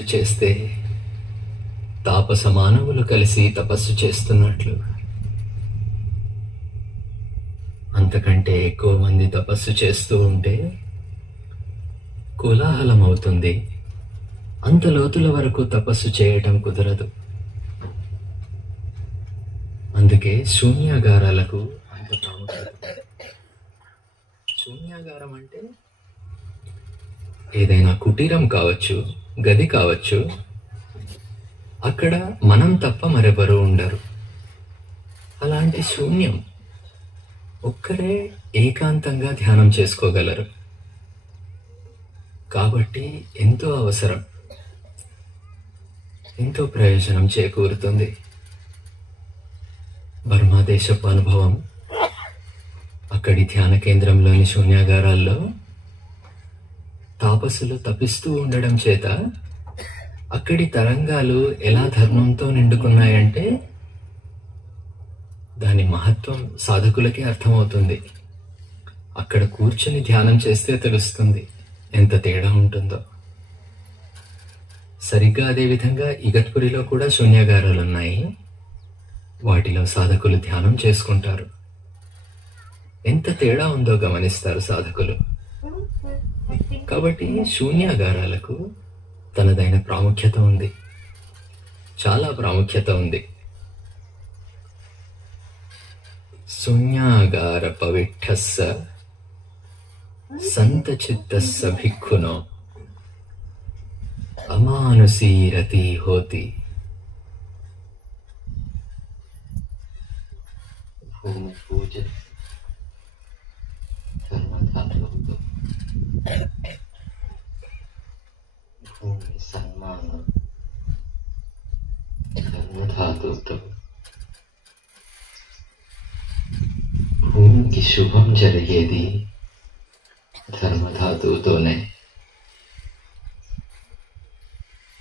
చేస్తే తాపస మానవులు కలిసి తపస్సు చేస్తున్నట్లు అంతకంటే ఎక్కువ మంది తపస్సు చేస్తూ ఉంటే కోలాహలం అవుతుంది. అంత లోతుల వరకు తపస్సు చేయటం కుదరదు. అందుకే శూన్యాగారాలకు అంత ప్రాముఖ్యత. శూన్యాగారం అంటే ఏదైనా కుటీరం కావచ్చు, గది కావచ్చు. అక్కడ మనం తప్ప మరెవరూ ఉండరు. అలాంటి శూన్యం ఒక్కరే ఏకాంతంగా ధ్యానం చేసుకోగలరు. కాబట్టి ఎంతో అవసరం, ఎంతో ప్రయోజనం చేకూరుతుంది. బర్మా దేశపు అనుభవం అక్కడి ధ్యాన కేంద్రంలోని శూన్యాగారాల్లో తాపసులు తపిస్తూ ఉండడం చేత అక్కడి తరంగాలు ఎలా ధర్మంతో నిండుకున్నాయంటే దాని మహత్వం సాధకులకే అర్థమవుతుంది. అక్కడ కూర్చుని ధ్యానం చేస్తే తెలుస్తుంది ఎంత తేడా ఉంటుందో. సరిగ్గా అదేవిధంగా ఇగత్పురిలో కూడా శూన్యాగారాలున్నాయి. వాటిలో సాధకులు ధ్యానం చేసుకుంటారు. ఎంత తేడా ఉందో గమనిస్తారు సాధకులు. కాబట్టి శూన్యాగారాలకు తనదైన ప్రాముఖ్యత ఉంది, చాలా ప్రాముఖ్యత ఉంది. శూన్యాగార పవిట్టస్స సంతచిత్తస్స భిక్షునో అమానుషీరతి హోతి. భూమి పూజ ధర్మధాతువుతో భూమి సన్మానం ధర్మధాతువుతో భూమికి శుభం జరిగేది ధర్మధాతువుతోనే.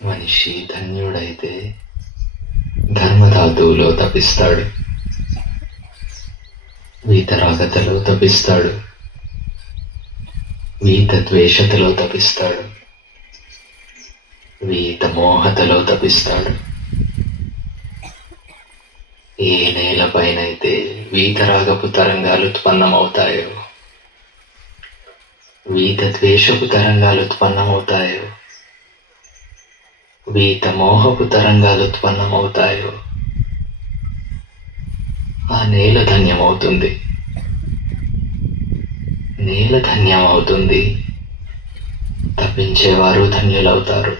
మనిషి ధన్యుడైతే ధర్మధాతువులో తపిస్తాడు, వీతరాగతలో తపిస్తాడు, వీత ద్వేషతలో తపిస్తాడు, వీత మోహతలో తపిస్తాడు. ఏ నేలపైనైతే వీతరాగపు తరంగాలు ఉత్పన్నమవుతాయో, వీత ద్వేషపు తరంగాలు ఉత్పన్నమవుతాయో, వీత మోహపు తరంగాలు ఉత్పన్నమవుతాయో ఆ నేల ధన్యమవుతుంది. నేల ధన్యమవుతుంది, తప్పించేవారు ధన్యులవుతారు.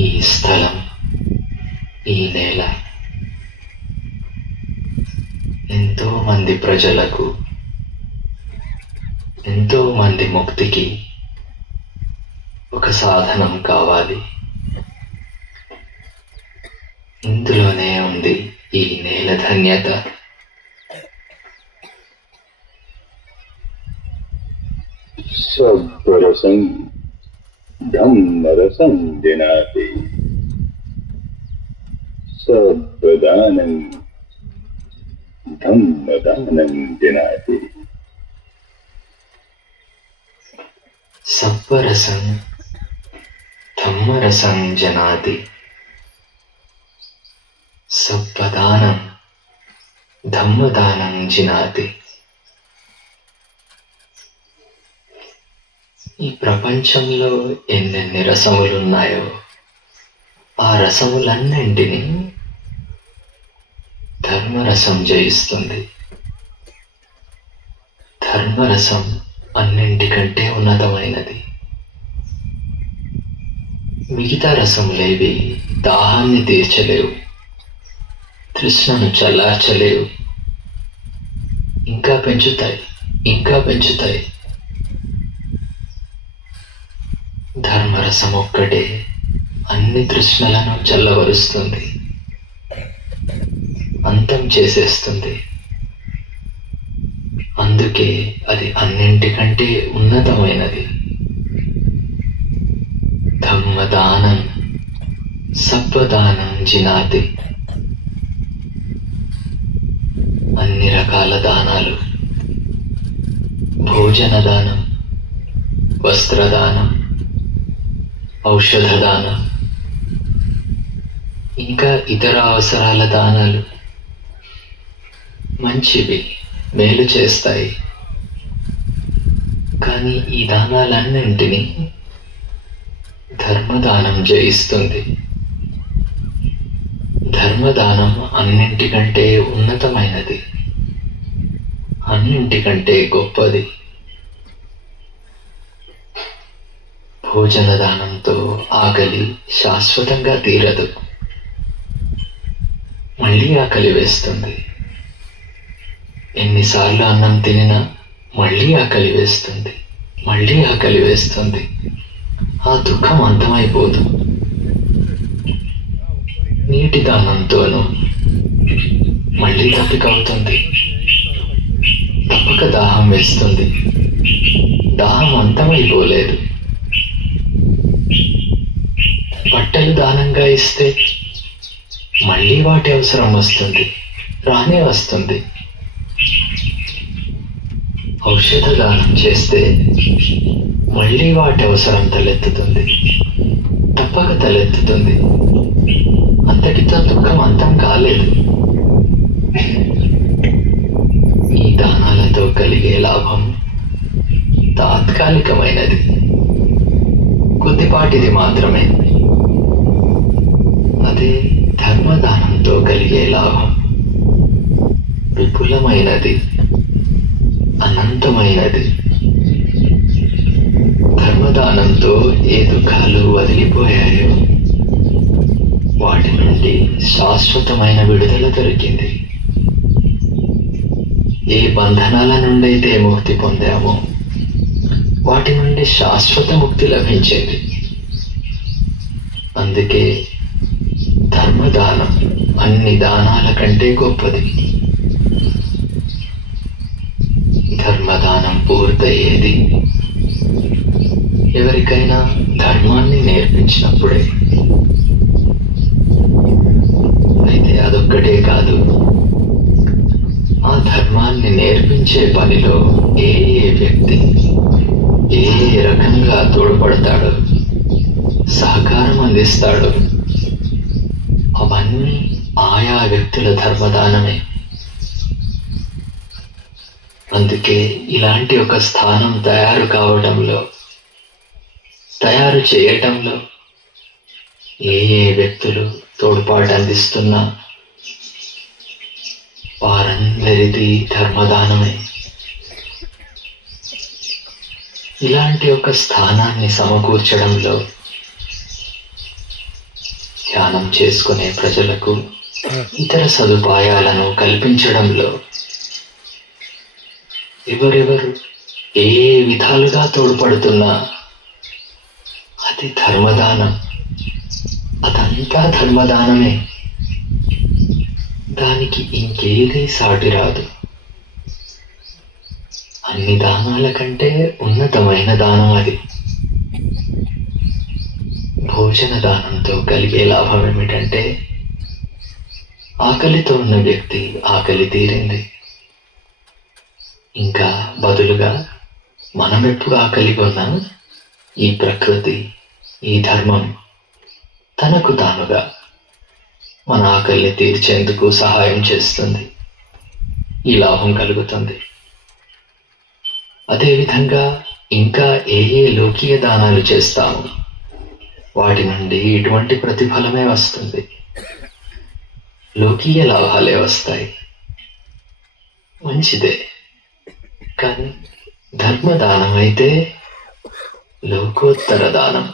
ఈ స్థలం, ఈ నేల ఎంతో మంది ప్రజలకు, ఎంతో మంది ముక్తికి ఒక సాధనం కావాలి. ఇందులోనే ఉంది ఈ నేల ధన్యత. సబ్బరసం ధమ్మరసం జనాతి సబ్బదానం ధమ్మదానం జనాతి. సబ్బరసం ధమ్మరసం జనాతి. సబ్బదానం ధమ్మదానం జినాతి. ఈ ప్రపంచంలో ఎన్నెన్ని రసములున్నాయో ఆ రసములన్నింటినీ ధర్మరసం జయిస్తుంది. ధర్మరసం అన్నింటికంటే ఉన్నతమైనది. మిగతా రసములేవి దాహాన్ని తీర్చలేవు, తృష్ణను చల్లార్చలేవు, ఇంకా పెంచుతాయి, ఇంకా పెంచుతాయి. ధర్మరసం ఒక్కటే అన్ని తృష్ణలను చల్లవరుస్తుంది, అంతం చేసేస్తుంది. అందుకే అది అన్నింటికంటే ఉన్నతమైనది. ధమ్మదానం సబ్బదానం జినాతి. అన్ని రకాల దానాలు, భోజన దానం, వస్త్రదానం, ఔషధ దానం, ఇంకా ఇతర అవసరాల దానాలు మంచివి, మేలు చేస్తాయి. కానీ ఈ దానాలన్నింటినీ ధర్మదానం జయిస్తుంది. ధర్మదానం అన్నింటికంటే ఉన్నతమైనది, అన్నింటికంటే గొప్పది. భోజన దానంతో ఆకలి శాశ్వతంగా తీరదు, మళ్ళీ ఆకలి వేస్తుంది. ఎన్నిసార్లు అన్నం తినినా మళ్ళీ ఆకలి వేస్తుంది, మళ్ళీ ఆకలి వేస్తుంది. ఆ దుఃఖం అంతమైపోదు. నీటి దానంతోనూ మళ్ళీ తప్పికవుతుంది, తప్పక దాహం వేస్తుంది. దాహం అంతమైపోలేదు. బట్టలు దానంగా ఇస్తే మళ్ళీ వాటి అవసరం వస్తుంది, రానే వస్తుంది. ఔషధ దానం చేస్తే మళ్ళీ వాటి అవసరం తలెత్తుతుంది, తప్పక తలెత్తుతుంది. అంతటితో దుఃఖం అంతం కాలేదు. ఈ దానాలతో కలిగే లాభం తాత్కాలికమైనది, కొద్దిపాటిది మాత్రమే. అదే ధర్మదానంతో కలిగే లాభం విపులమైనది, అనంతమైనది. ధర్మదానంతో ఏ దుఃఖాలు వదిలిపోయాయో వాటి నుండి శాశ్వతమైన విడుదల దొరికింది. ఏ బంధనాల నుండైతే ముక్తి పొందామో వాటి నుండి శాశ్వత ముక్తి లభించింది. అందుకే ధర్మదానం అన్ని దానాల కంటే గొప్పది. ధర్మదానం పూర్తయ్యేది ఎవరికైనా ధర్మాన్ని నేర్పించినప్పుడే. అయితే అదొక్కటే కాదు, ఆ ధర్మాన్ని నేర్పించే పనిలో ఏ వ్యక్తి ఏ రకంగా తోడ్పడతాడో, సహకారం అందిస్తాడో అవన్నీ ఆయా వ్యక్తుల ధర్మదానమే. అందుకే ఇలాంటి ఒక స్థానం తయారు చేయటంలో ఏ వ్యక్తులు తోడ్పాటు అందిస్తున్నా వారందరిది ధర్మదానమే. ఇలాంటి ఒక స్థానాన్ని సమకూర్చడంలో, ధ్యానం చేసుకునే ప్రజలకు ఇతర సదుపాయాలను కల్పించడంలో ఎవరెవరు ఏ విధాలుగా తోడ్పడుతున్నా అది ధర్మదానం. అదంతా ధర్మదానమే, దానికి ఇంకేదీ సాటి రాదు. అన్ని దానాల కంటే ఉన్నతమైన దానం అది. భోజన దానంతో కలిగే లాభం ఏమిటంటే, ఆకలితో ఉన్న వ్యక్తి ఆకలి తీరింది. ఇంకా బదులుగా మనం ఎప్పుడు ఆకలిగా ఉన్నా ఈ ప్రకృతి, ఈ ధర్మం తనకు తానుగా మన ఆకలిని తీర్చేందుకు సహాయం చేస్తుంది. ఈ లాభం కలుగుతుంది. అదేవిధంగా ఇంకా ఏ లౌకిక దానాలు చేస్తాము వాటి నుండి ఇటువంటి ప్రతిఫలమే వస్తుంది, లౌకిక లాభాలే వస్తాయి. మంచిదే. కానీ ధర్మదానం అయితే లోకోత్తర దానం,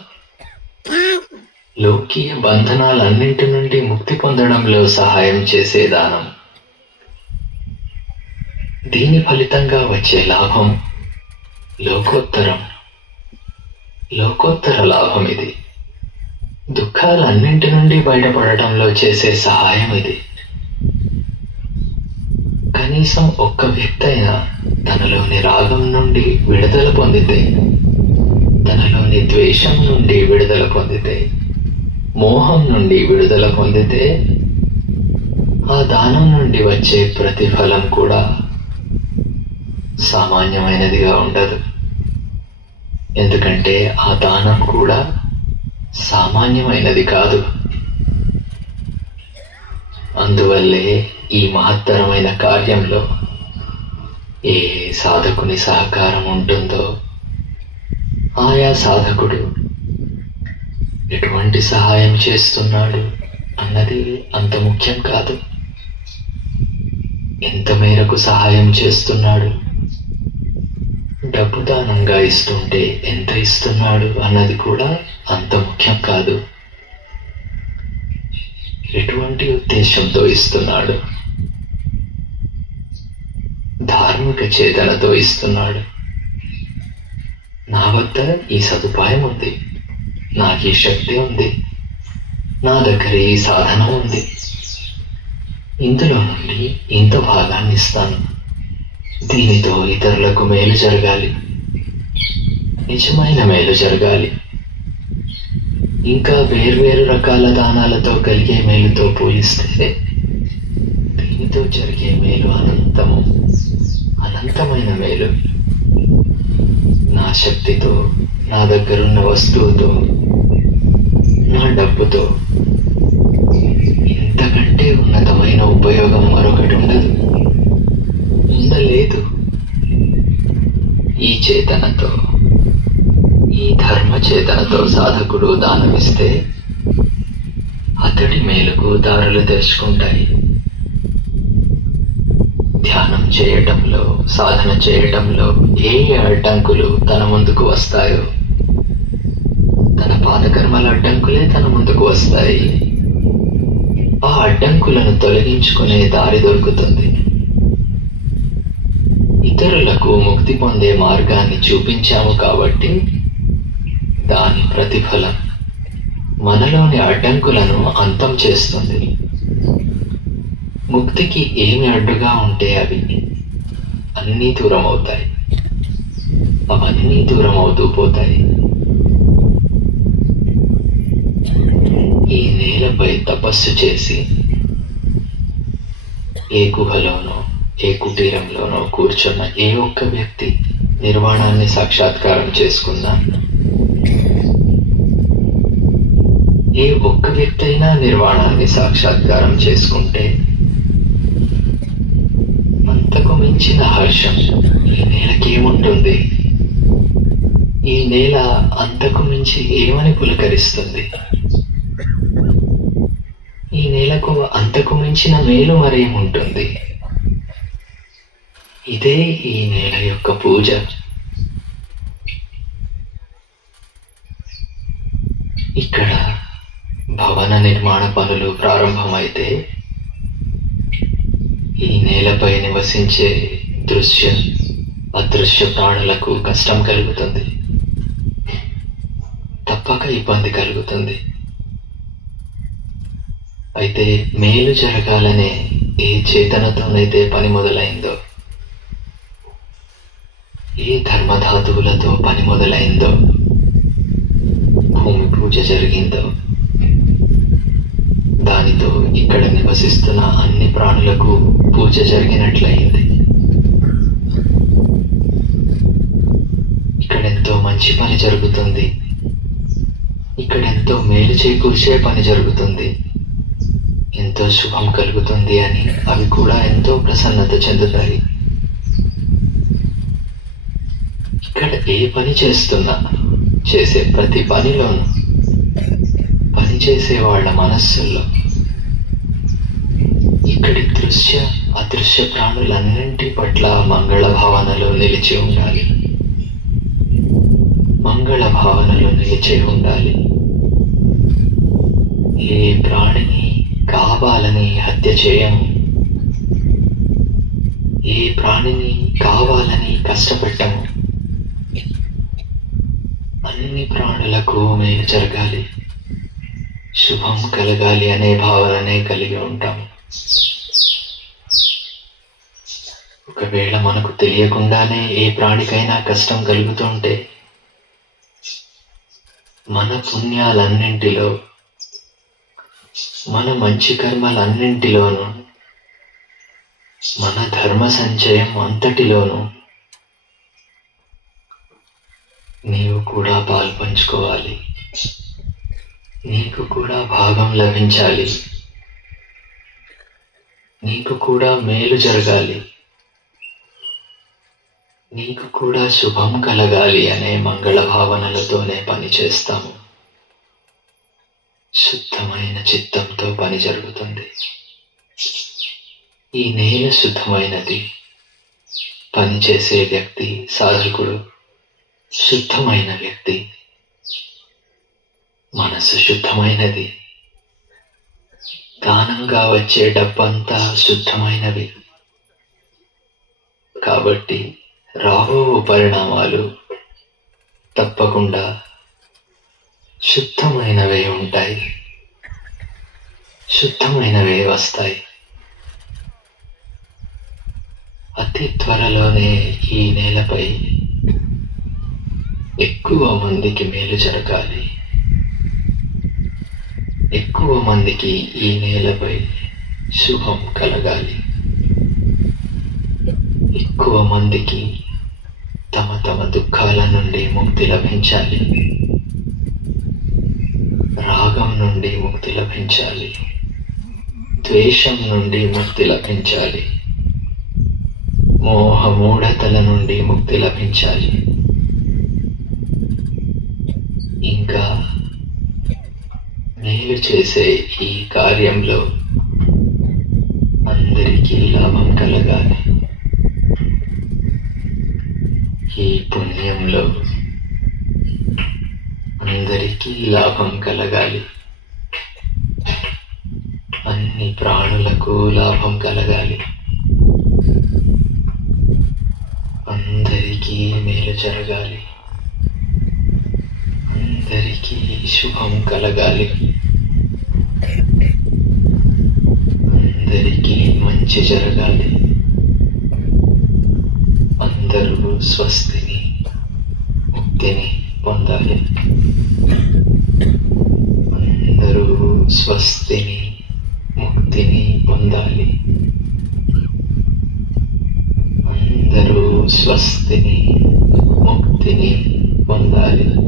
లౌకిక బంధనాలన్నింటి నుండి ముక్తి పొందడంలో సహాయం చేసే దానం. దీని ఫలితంగా వచ్చే లాభం లోకోత్తర లాభం ఇది. దుఃఖాలన్నింటి నుండి బయటపడటంలో చేసే సహాయం ఇది. కనీసం ఒక్క వ్యక్తి అయినా తనలోని రాగం నుండి విడుదల పొందితే, తనలోని ద్వేషం నుండి విడుదల పొందితే, మోహం నుండి విడుదల పొందితే, ఆ దానం నుండి వచ్చే ప్రతిఫలం కూడా సామాన్యమైనదిగా ఉండదు. ఎందుకంటే ఆ దానం కూడా సామాన్యమైనది కాదు. అందువల్లే ఈ మహత్తరమైన కార్యంలో ఏ సాధకుని సహకారం ఉంటుందో ఆయా సాధకుడు ఎటువంటి సహాయం చేస్తున్నాడు అన్నది అంత ముఖ్యం కాదు. ఎంత మేరకు సహాయం చేస్తున్నాడు, డబ్బు దానంగా ఇస్తుంటే ఎంత ఇస్తున్నాడు అన్నది కూడా అంత ముఖ్యం కాదు. ఎటువంటి ఉద్దేశంతో ఇస్తున్నాడు, ధార్మిక చేతనతో ఇస్తున్నాడు. నా వద్ద ఈ సదుపాయం ఉంది, నాకు ఈ శక్తి ఉంది, నా దగ్గర ఈ సాధన ఉంది, ఇందులో నుండి ఇంత భాగాన్ని ఇస్తాను, దీనితో ఇతరులకు మేలు జరగాలి, నిజమైన మేలు జరగాలి. ఇంకా వేర్వేరు రకాల దానాలతో కలిగే మేలుతో పోలిస్తే దీనితో జరిగే మేలు అనంతమైన మేలు. నా శక్తితో, నా దగ్గరున్న వస్తువుతో, నా డబ్బుతో ఇంతకంటే ఉన్నతమైన ఉపయోగం మరొకటి ఉండలేదు. ఈ చేతనతో, ఈ ధర్మ చేతనతో సాధకుడు దానమిస్తే అతడి మేలుకు దారులు తెరుచుకుంటాయి. ధ్యానం చేయటంలో, సాధన చేయటంలో ఏ అడ్డంకులు తన ముందుకు వస్తాయో, తన పాదకర్మల అడ్డంకులే తన ముందుకు వస్తాయి. ఆ అడ్డంకులను తొలగించుకునే దారి దొరుకుతుంది. ఇతరులకు ముక్తి పొందే మార్గాన్ని చూపించాము కాబట్టి దాని ప్రతిఫలం మనలోని అడ్డంకులను అంతం చేస్తుంది. ముక్తికి ఏమి అడ్డుగా ఉంటే అవి అన్నీ దూరం అవుతాయి, అవన్నీ దూరం అవుతూ పోతాయి. ఈ నేలపై తపస్సు చేసి ఏ గుహలోనో, ఏ కుటీరంలోనో కూర్చున్న ఏ ఒక్క వ్యక్తి నిర్వాణాన్ని సాక్షాత్కారం చేసుకున్నా, ఏ ఒక్క వ్యక్తి అయినా నిర్వాణాన్ని సాక్షాత్కారం చేసుకుంటే అంతకు మించిన హర్షం ఈ నేలకేముంటుంది? ఈ నేల అంతకు మించి ఏమని పులకరిస్తుంది? ఈ నేలకు అంతకు మించిన మేలు మరేముంటుంది? ఇదే ఈ నేల యొక్క పూజ. ఇక్కడ భవన నిర్మాణ పనులు ప్రారంభమైతే ఈ నేలపై నివసించే దృశ్య అదృశ్య ప్రాణులకు కష్టం కలుగుతుంది, తప్పక ఇబ్బంది కలుగుతుంది. అయితే మేలు జరగాలనే ఏ చేతనతోనైతే పని మొదలైందో, ఏ ధర్మధాతువులతో పని మొదలైందో, భూమి పూజ జరిగిందో, దానితో ఇక్కడ నివసిస్తున్న అన్ని ప్రాణులకు పూజ జరిగినట్లయింది. ఇక్కడెంతో మంచి పని జరుగుతుంది, ఇక్కడెంతో మేలు చేకూర్చే పని జరుగుతుంది, ఎంతో శుభం కలుగుతుంది అని అవి కూడా ఎంతో ప్రసన్నత చెందుతాయి. ఇక్కడ ఏ పని చేస్తున్నా, చేసే ప్రతి పనిలోనూ పనిచేసే వాళ్ళ మనస్సుల్లో ఇక్కడి దృశ్య అదృశ్య ప్రాణులన్నింటి పట్ల మంగళ భావనలో నిలిచి ఉండాలి, మంగళ భావనలో నిలిచి ఉండాలి. ఏ ప్రాణిని కావాలని హత్య చేయము, ఏ ప్రాణిని కావాలని కష్టపెట్టము. అన్ని ప్రాణులకు మేలు జరగాలి, శుభం కలగాలి అనే భావననే కలిగి ఉంటాము. ఒకవేళ మనకు తెలియకుండానే ఏ ప్రాణికైనా కష్టం కలుగుతుంటే మన పుణ్యాలన్నింటిలో, మన మంచి కర్మలన్నింటిలోనూ, మన ధర్మ సంచయం అంతటిలోనూ నీవు కూడా పాల్పంచుకోవాలి. నీకు కూడా భాగం లభించాలి. నీకు కూడా మేలు జరగాలి. నీకు కూడా శుభం కలగాలి అనే మంగళ భావనలతోనే పని చేస్తాము. శుద్ధమైన చిత్తంతో పని జరుగుతుంది. ఈ నేల శుద్ధమైనది. పనిచేసే వ్యక్తి, సాధకుడు శుద్ధమైన వ్యక్తి. మనసు శుద్ధమైనది. దానంగా వచ్చే డబ్బంతా శుద్ధమైనవి. కాబట్టి రాబో పరిణామాలు తప్పకుండా శుద్ధమైనవే ఉంటాయి. శుద్ధమైనవే వస్తాయి. అతి త్వరలోనే ఈ నేలపై ఎక్కువ మందికి మేలు జరగాలి. ఎక్కువ మందికి ఈ నేలపై శుభం కలగాలి. ఎక్కువ మందికి తమ తమ దుఃఖాల నుండి ముక్తి లభించాలి. రాగం నుండి ముక్తి లభించాలి. ద్వేషం నుండి ముక్తి లభించాలి. మోహ మూఢతల నుండి ముక్తి లభించాలి. ఇంకా మేలు చేసే ఈ కార్యంలో అందరికీ లాభం కలగాలి. ఈ పుణ్యంలో అందరికీ లాభం కలగాలి. అన్ని ప్రాణులకు లాభం కలగాలి. అందరికీ మేలు జరగాలి. అందరికీ శుభం కలగాలి. అందరికీ మంచి జరగాలి. అందరూ స్వస్తిని, ముక్తిని పొందాలి. అందరూ స్వస్తిని, ముక్తిని పొందాలి. అందరూ స్వస్తిని, ముక్తిని పొందాలి.